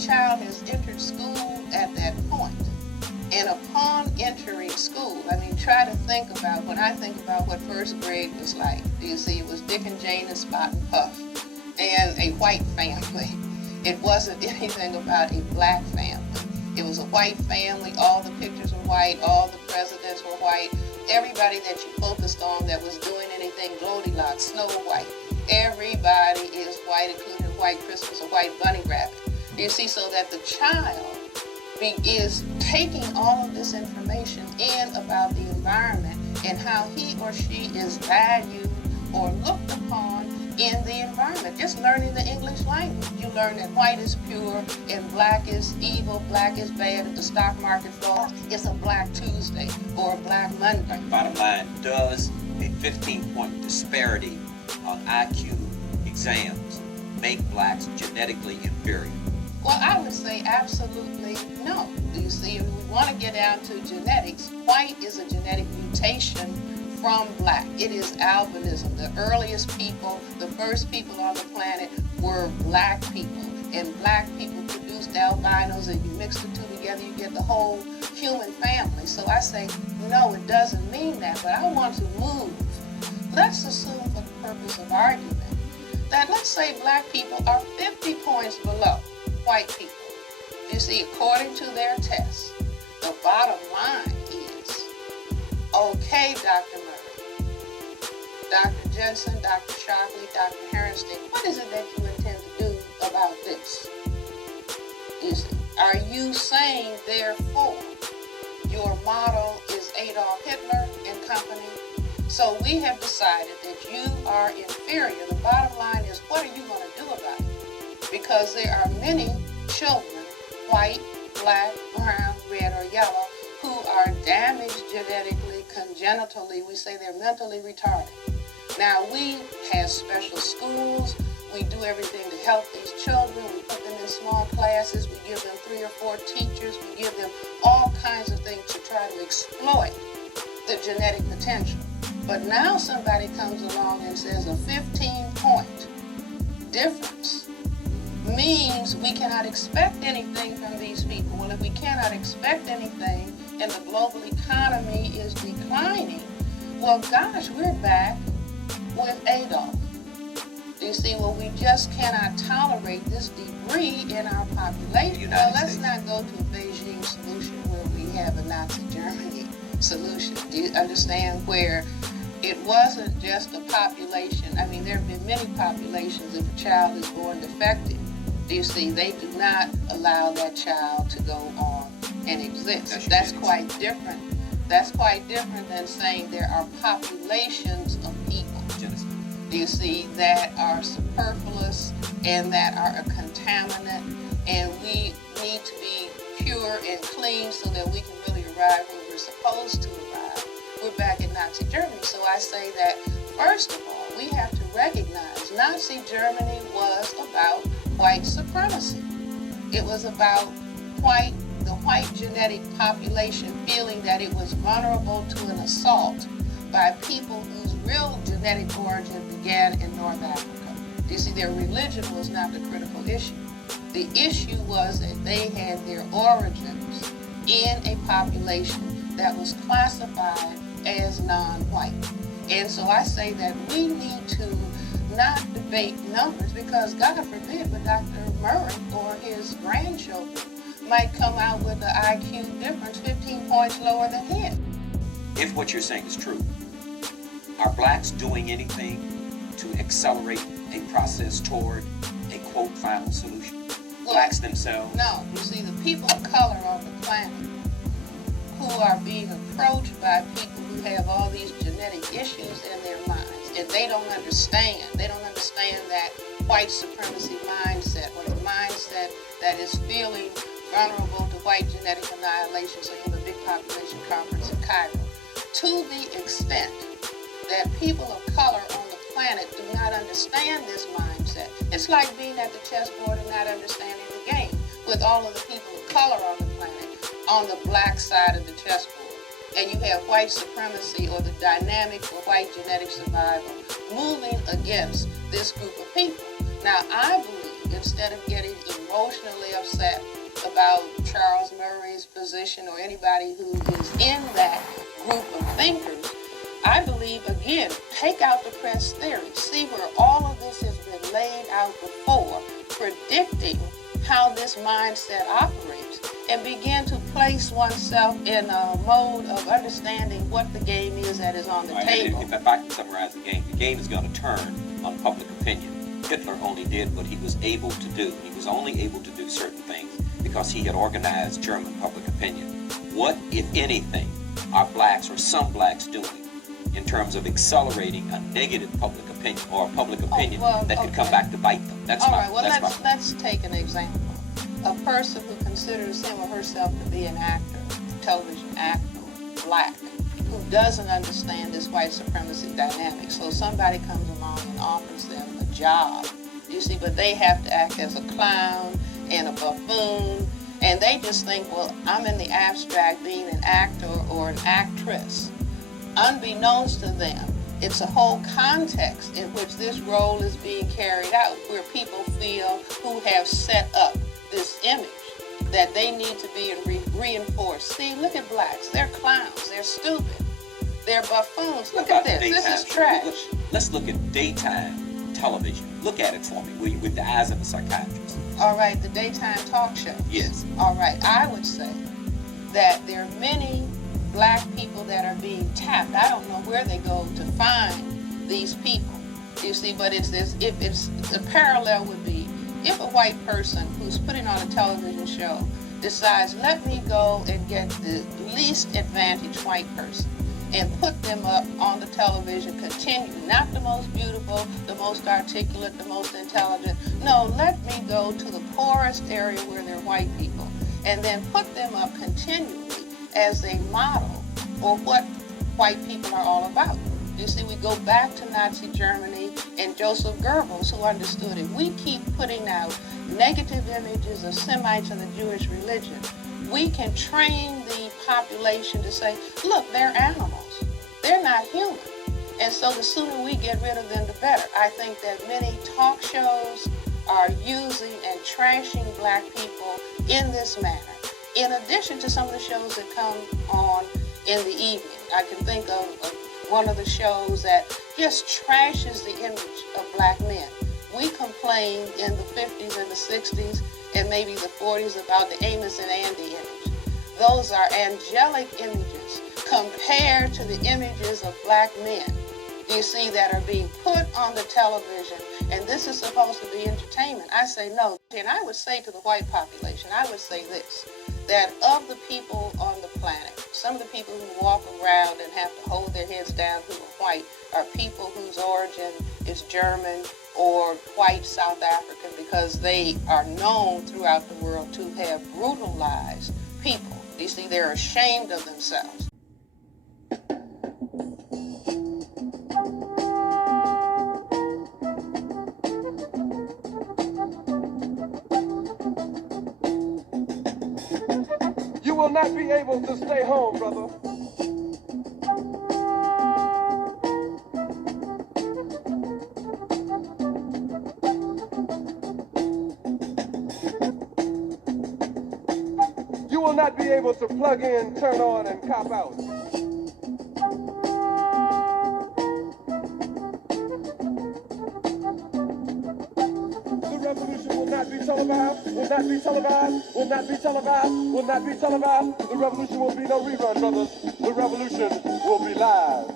child has entered school at that point. And upon entering school, I mean, try to think about, when I think about what first grade was like, you see, it was Dick and Jane and Spot and Puff and a white family. It wasn't anything about a black family. It was a white family, all the pictures were white, all the presidents were white. Everybody that you focused on that was doing anything Goldilocks, Snow White, everybody is white, including White Christmas, a white bunny rabbit. You see, so that the child is taking all of this information in about the environment and how he or she is valued or looked upon in the environment. Just learning the English language. You learn that white is pure and black is evil, black is bad. If the stock market falls, it's a Black Tuesday or a Black Monday. Bottom line, does a 15-point disparity on IQ exams make blacks genetically inferior? Well, I would say absolutely no. You see, if we want to get down to genetics, white is a genetic mutation from black. It is albinism. The earliest people, the first people on the planet were black people. And black people produced albinos, and you mix the two together, you get the whole human family. So I say, no, it doesn't mean that, but I want to move. Let's assume for the purpose of argument that let's say black people are 50 points below white people. You see, according to their tests, the bottom line is, okay, Dr. Murray, Dr. Jensen, Dr. Shockley, Dr. Herrenstein, what is it that you intend to do about this? You see, are you saying, therefore, your model is Adolf Hitler and company? So we have decided that you are inferior. The bottom line is, what are you going to do about it? Because there are many children, white, black, brown, red, or yellow, who are damaged genetically, congenitally. We say they're mentally retarded. Now, we have special schools. We do everything to help these children. We put them in small classes. We give them 3 or 4 teachers. We give them all kinds of things to try to exploit the genetic potential. But now somebody comes along and says a 15-point difference means we cannot expect anything from these people. Well, if we cannot expect anything and the global economy is declining, well, gosh, we're back with Adolf. You see, well, we just cannot tolerate this debris in our population. Well, let's not go to a Beijing solution where we have a Nazi Germany solution. Do you understand? Where it wasn't just a population. I mean, there have been many populations. If a child is born defective, you see, they do not allow that child to go on and exist. That's quite different. That's quite different than saying there are populations of people, you see, that are superfluous and that are a contaminant, and we need to be pure and clean so that we can really arrive where we're supposed to arrive. We're back in Nazi Germany. So I say that, first of all, we have to recognize Nazi Germany was about white supremacy. It was about the white genetic population feeling that it was vulnerable to an assault by people whose real genetic origin began in North Africa. You see, their religion was not the critical issue. The issue was that they had their origins in a population that was classified as non-white. And so I say that we need to not debate numbers, because God forbid, but Dr. Murray or his grandchildren might come out with an IQ difference 15 points lower than him. If what you're saying is true, are blacks doing anything to accelerate a process toward a, quote, final solution? Blacks themselves? No. You see, the people of color on the planet who are being approached by people who have all these genetic issues in their minds, and they don't understand. They don't understand that white supremacy mindset, or the mindset that is feeling vulnerable to white genetic annihilation. So you have a big population conference in Cairo. To the extent that people of color on the planet do not understand this mindset, it's like being at the chessboard and not understanding the game, with all of the people of color on the planet on the black side of the chessboard. And you have white supremacy, or the dynamic for white genetic survival, moving against this group of people. Now, I believe instead of getting emotionally upset about Charles Murray's position or anybody who is in that group of thinkers, I believe, again, take out the Cress theory. See where all of this has been laid out before, predicting how this mindset operates, and begin to place oneself in a mode of understanding what the game is that is on the table. If I can summarize the game is going to turn on public opinion. Hitler only did what he was able to do. He was only able to do certain things because he had organized German public opinion. What, if anything, are blacks or some blacks doing in terms of accelerating a negative public opinion or a public opinion that could come back to bite them? Let's take an example. A person who considers him or herself to be an actor, television actor, black, who doesn't understand this white supremacy dynamic. So somebody comes along and offers them a job, you see, but they have to act as a clown and a buffoon, and they just think, well, I'm in the abstract being an actor or an actress. Unbeknownst to them, it's a whole context in which this role is being carried out, where people feel who have set up this image that they need to be reinforced. See, look at blacks. They're clowns. They're stupid. They're buffoons. Look at this. This is trash. Let's look at daytime television. Look at it for me, will you, with the eyes of a psychiatrist. All right, the daytime talk shows. Yes. All right, I would say that there are many black people that are being tapped. I don't know where they go to find these people, you see, but it's this. If it's the parallel would be if a white person who's putting on a television show decides, let me go and get the least advantaged white person and put them up on the television continually, not the most beautiful, the most articulate, the most intelligent. No, let me go to the poorest area where there are white people and then put them up continually as a model for what white people are all about. You see, we go back to Nazi Germany and Joseph Goebbels, who understood it. We keep putting out negative images of Semites and the Jewish religion. We can train the population to say, look, they're animals. They're not human. And so the sooner we get rid of them, the better. I think that many talk shows are using and trashing black people in this manner. In addition to some of the shows that come on in the evening, I can think of one of the shows that just trashes the image of black men. We complained in the 50s and the 60s and maybe the 40s about the Amos and Andy image. Those are angelic images compared to the images of black men, you see, that are being put on the television, and this is supposed to be entertainment. I say no. And I would say to the white population, I would say this, that of the people on the planet, some of the people who walk around and have to hold their heads down who are white are people whose origin is German or white South African, because they are known throughout the world to have brutalized people. You see, they're ashamed of themselves. You will not be able to stay home, brother. You will not be able to plug in, turn on, and cop out. The revolution will not be televised, will not be televised, will not be televised, will not be televised. The revolution will be no rerun, brothers. The revolution will be live.